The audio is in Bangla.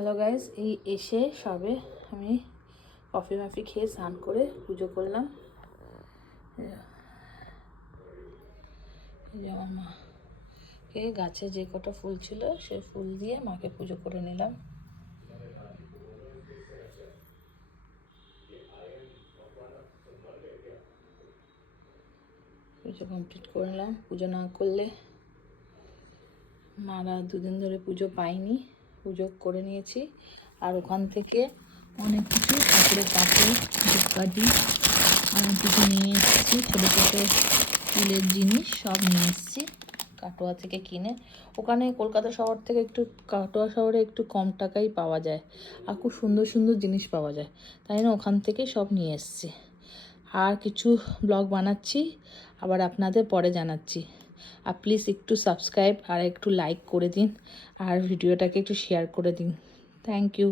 হ্যালো গাইস, এই এসে সবে আমি কফি খেয়ে স্নান করে পুজো করলাম। এই যে আমার মাকে গাছে যে কটা ফুল ছিল সেই ফুল দিয়ে মাকে পুজো করে নিলাম। পুজো কমপ্লিট করে নিলাম। পুজো না করলে মারা দুদিন ধরে পুজো পাইনি, পুজো করে নিয়েছি। আর ওখান থেকে অনেক কিছু ঠাকুরের কাপড়, ধূপকাঠি অনেক কিছু নিয়ে এসেছি। ছোটো ছোটো ফুলের জিনিস সব নিয়ে এসেছি কাটোয়া থেকে কিনে। ওখানে কলকাতা শহর থেকে কাটোয়া শহরে একটু কম টাকায় পাওয়া যায় আর খুব সুন্দর সুন্দর জিনিস পাওয়া যায়, তাই না ওখান থেকে সব নিয়ে এসেছি। আর কিছু ব্লগ বানাচ্ছি, আবার আপনাদের পরে জানাচ্ছি। আর প্লিজ একটু সাবস্ক্রাইব আর একটু লাইক করে দিন, আর ভিডিওটাকে একটু শেয়ার করে দিন। Thank you.